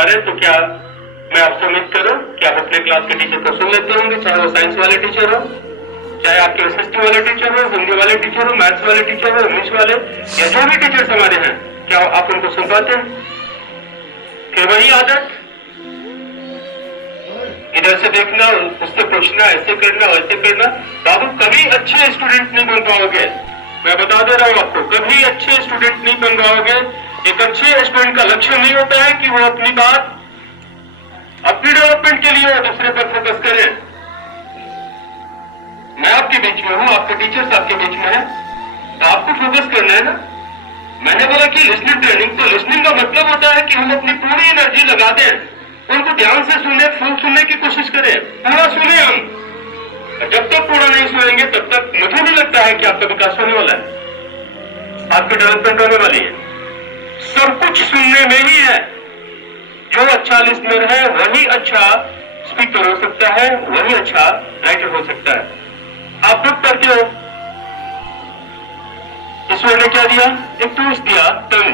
बता रहे हैं, तो क्या मैं आपसे उम्मीद करूं कि आप अपने क्लास के टीचर को सुन लेते होंगे, चाहे वो साइंस वाले टीचर हो, चाहे आपके एसएसटी वाले टीचर हो, हिंदी वाले टीचर हो, मैथ्स वाले टीचर हो, इंग्लिश वाले, या जो भी टीचर्स हमारे हैं, क्या आप उनको सुन पाते हैं? फिर वही आदत, इधर से देखना, उससे पूछना, ऐसे करना, वैसे करना, तो आप कभी अच्छे स्टूडेंट नहीं बन पाओगे। मैं बता दे रहा हूं आपको, कभी अच्छे स्टूडेंट नहीं बन पाओगे। एक अच्छे स्टूडेंट का लक्ष्य नहीं होता है कि वो अपनी बात अपनी डेवलपमेंट के लिए दूसरे पर फोकस करे। मैं आपके बीच में हूं, आपके टीचर्स आपके बीच में है, तो आपको फोकस करना है ना। मैंने बोला कि लिसनिंग ट्रेनिंग, तो लिसनिंग का मतलब होता है कि हम अपनी पूरी एनर्जी लगा दें, उनको ध्यान से सुने, फुल सुनने की कोशिश करें, पूरा सुने हम। जब तक पूरा नहीं सुनेंगे तब तक मुझे नहीं लगता है कि आपका विकास होने वाला है, आपकी डेवलपमेंट होने वाली है। सब कुछ सुनने में ही है। जो अच्छा लिसनर है वही अच्छा स्पीकर हो सकता है, वही अच्छा राइटर हो सकता है। आप बुक पढ़ते हो, ईश्वर ने क्या दिया? एक टूल्स दिया, टंग।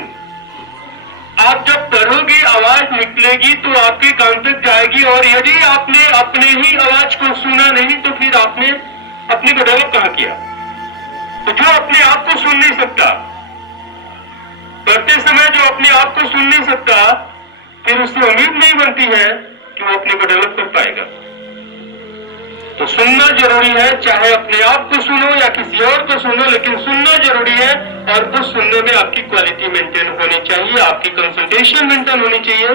आप जब पढ़ोगे आवाज निकलेगी तो आपके कान तक जाएगी, और यदि आपने अपने ही आवाज को सुना नहीं तो फिर आपने अपने को डेवलप कहां किया? तो जो अपने आप को सुन नहीं सकता, पढ़ते समय जो अपने आप को सुन नहीं सकता, फिर उससे उम्मीद नहीं बनती है कि वो अपने को डेवलप कर पाएगा। तो सुनना जरूरी है, चाहे अपने आप को सुनो या किसी और को सुनो, लेकिन सुनना जरूरी है। और उस सुनने में आपकी क्वालिटी मेंटेन होनी चाहिए, आपकी कंसंट्रेशन मेंटेन होनी चाहिए।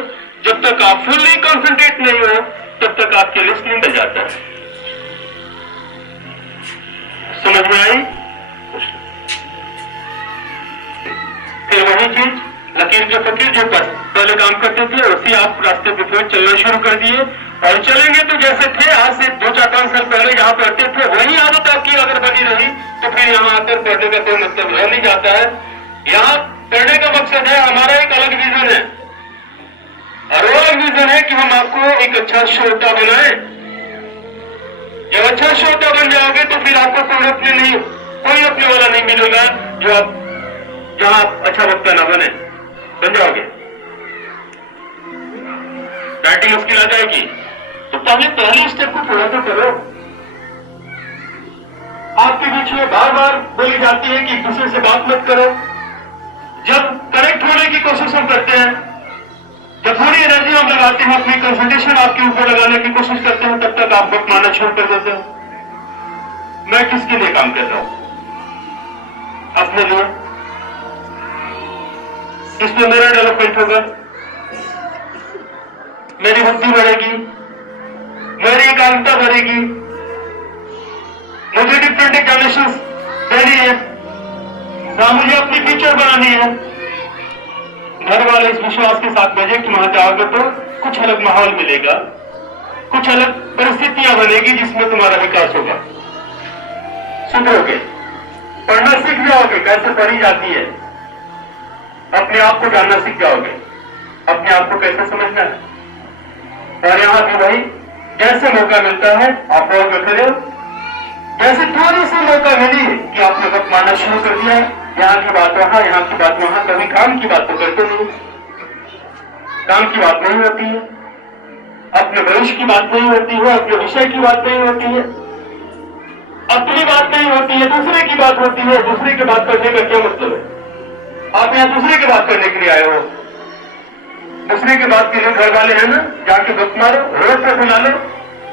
जब तक आप फुल्ली कंसंट्रेट नहीं हो तब तक आपकी लिसनिंग बढ़ जाता है। समझ में आई? फिर वही चीज, लकीर जो फकीर जो पहले काम करते थे उसी आप रास्ते पे फिर चलना शुरू कर दिए, और चलेंगे तो जैसे थे आज से 2-4-5 साल पहले जहां पढ़ते थे वही आदत आपकी अगर बनी रही तो फिर यहाँ आकर पढ़ने का कोई मतलब रह नहीं जाता है। यहाँ पढ़ने का मकसद है, हमारा एक अलग विजन है, और वो अलग विजन है कि हम आपको एक अच्छा श्रोता बनाए। जब अच्छा श्रोता बन जाओगे तो फिर आपको कोई अपने वाला नहीं मिलेगा जो आप जहां आप अच्छा वक्ता ना बन जाओगे। राइटिंग स्किल आ जाएगी, तो पहले स्टेप को पूरा तो करो। आपके बीच में बार बार बोली जाती है कि दूसरे से बात मत करो। जब करेक्ट होने की कोशिश हम करते हैं, जब थोड़ी एनर्जी हम लगाते हैं, अपनी कंसंट्रेशन आपके ऊपर लगाने की कोशिश करते हैं, तब तक आप वक्त मानना शुरू कर देते हो। मैं किसके लिए काम कर रहा हूं? अपने लिए। इसमें मेरा डेवलपमेंट होगा, मेरी बुद्धि बढ़ेगी, मेरी एकाग्रता बढ़ेगी, मुझे डिफरेंट एग्जामिनेशन देनी है ना, मुझे अपनी टीचर बनानी है। घर वाले इस विश्वास के साथ भेजे कि वहां जाओगे तो कुछ अलग माहौल मिलेगा, कुछ अलग परिस्थितियां बनेगी जिसमें तुम्हारा विकास होगा। सुधरोगे, पढ़ना सीख जाओगे, कैसे पढ़ी जाती है, अपने आप को जानना सीख जाओगे, अपने आप को कैसे समझना है। और यहां भी वही, जैसे मौका मिलता है आप और करते रहो। जैसे थोड़ी सी मौका मिली कि आपने वक्त मानना शुरू कर दिया, यहाँ की बात वहां, यहाँ की बात वहां, कभी काम की बात तो करते नहीं, काम की बात नहीं होती है, अपने भविष्य की बात नहीं होती है, अपने विषय की बात नहीं होती है, अपनी बात नहीं होती है, दूसरे की बात होती है। दूसरे की बात करने का क्या मतलब है? आप यहाँ दूसरे की बात करने के लिए आए हो, दूसरे की बात के लिए घर वाले हैं ना, जाके वक्त मारो, रोड पे बुला लो,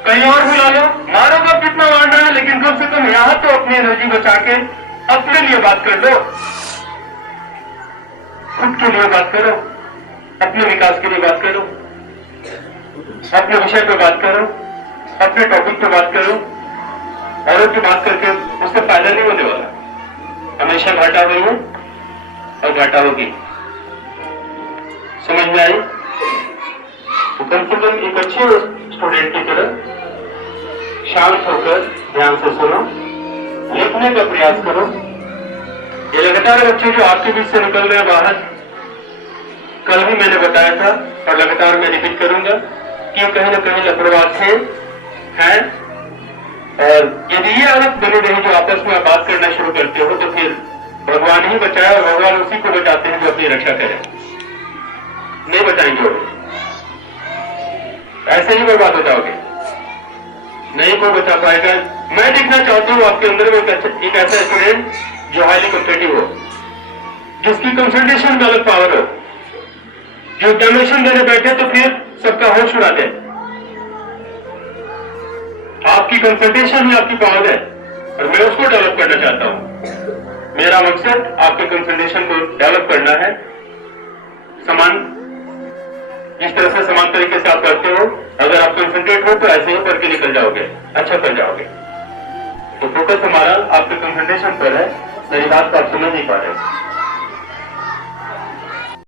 कहीं और बुला लो, मारो का कितना मारना है, लेकिन कम से कम यहां तो अपनी एनर्जी बचा के अपने लिए बात कर लो, खुद के लिए बात करो, अपने विकास के लिए बात करो, अपने विषय पे बात करो, अपने टॉपिक पे बात करो। औरों की बात करके उससे फायदा नहीं होने वाला, हमेशा घाटा हुई है और घाटा होगी। समझ में आई? तो कम से कम एक अच्छे स्टूडेंट की तरह शांत होकर ध्यान से सुनो, लिखने का प्रयास करो। ये लगातार बच्चे जो आपके बीच से निकल रहे हैं बाहर, कल भी मैंने बताया था और लगातार मैं रिपीट करूंगा कि कहीं ना कहीं लापरवाह से है, और यदि ये आदत बनी रही जो आपस में बात करना शुरू करते हो तो फिर भगवान ही बचाए, और भगवान उसी को बचाते हैं जो अपनी रक्षा करें, नहीं बचाएंगे वो। ऐसे ही बर्बाद हो जाओगे, नहीं को बचा पाएगा। मैं देखना चाहता हूं आपके अंदर में एक ऐसा स्टूडेंट जो हाईली कॉम्पिटिटिव हो, जिसकी कंसंट्रेशन में अलग पावर हो, जो एग्जामिनेशन देने बैठे तो फिर सबका होश उड़ा दे। आपकी कंसंट्रेशन ही आपकी पावर है और मैं उसको डेवलप करना चाहता हूं। मेरा मकसद आपके कंसंट्रेशन को डेवलप करना है। समान जिस तरह से समान तरीके से आप करते हो, अगर आप कंसंट्रेट हो तो ऐसे ही करके निकल जाओगे, अच्छा कर जाओगे। तो फोकस हमारा आपके कंसंट्रेशन पर है, मेरी बात को आप समझ नहीं पा रहे।